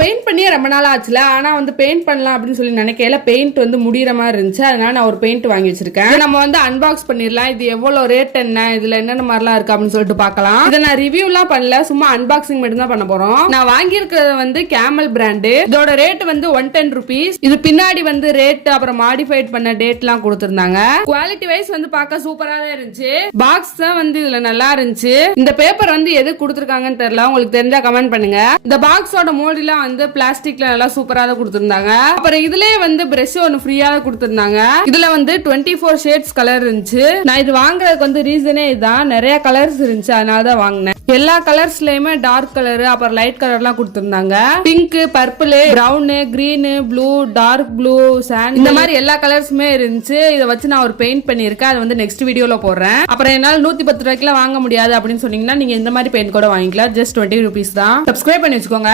Paint பண்ணியே ரொம்ப நாள் ஆச்சுல. ஆனா வந்து பெயிண்ட் பண்ணலாம் அப்படின்னு சொல்லி நினைக்கல. பெயிண்ட் வந்து முடியற மாதிரி இருந்துச்சு. அதனால நான் ஒரு பெயிண்ட் வாங்கி வச்சிருக்கேன். நம்ம வந்து அன்பாக்ஸ் பண்ணிடலாம். இது எவ்வளவு ரேட், என்ன இதுல என்னென்ன மாதிரிலாம் இருக்கு அப்படின்னு சொல்லிட்டு பார்க்கலாம். இதை நான் ரிவ்யூ எல்லாம் பண்ணல, சும்மா அன்பாக்சிங் மட்டும் தான் பண்ண போறோம். நான் வாங்கி இருக்கிறது வந்து கேமல் பிராண்டு. இதோட ரேட் வந்து 110 rupees. இது பின்னாடி வந்து ரேட் அப்புறம் மாடிஃபைட் பண்ண டேட் எல்லாம் கொடுத்திருந்தாங்க. குவாலிட்டி வைஸ் வந்து பார்க்க சூப்பரா தான் இருந்துச்சு. பாக்ஸ் தான் வந்து இதுல நல்லா இருந்துச்சு. இந்த பேப்பர் வந்து எது கொடுத்திருக்காங்கன்னு தெரியல, உங்களுக்கு தெரிஞ்சா கமெண்ட் பண்ணுங்க. இந்த பாக்ஸோட மோல்டிலாம் வந்து பிளாஸ்டிக்ல நல்லா சூப்பரா தான் கொடுத்திருந்தாங்க. அப்புறம் இதுலயே வந்து பிரஷ் ஒன்னு ஃப்ரீயா கொடுத்திருந்தாங்க. இதுல வந்து 24 ஷேட்ஸ் கலர் இருந்துச்சு. நான் இது வாங்குறதுக்கு வந்து ரீசனே இதுதான், நிறைய கலர்ஸ் இருந்துச்சு, அதனால தான் வாங்கினேன். எல்லா கலர்ஸ்லயுமே டார்க் கலர் அப்புறம் லைட் கலர்லாம் கொடுத்திருந்தாங்க. Pink, purple, brown, green, blue, dark blue, sand, இந்த மாதிரி எல்லா கலர்ஸுமே இருந்துச்சு. இதை வச்சு நான் ஒரு பெயிண்ட் பண்ணிருக்கேன். அது வந்து நெக்ஸ்ட் வீடியோல போடுறேன். அப்புறம் என்னால 110 ரூபாய்க்குலாம் வாங்க முடியாது அப்படின்னு சொன்னீங்கன்னா நீங்க இந்த மாதிரி பெயிண்ட் கூட வாங்கிக்கலாம். ஜஸ்ட் 20 rupees தான். சப்ஸ்கிரைப் பண்ணி வச்சுக்கோங்க.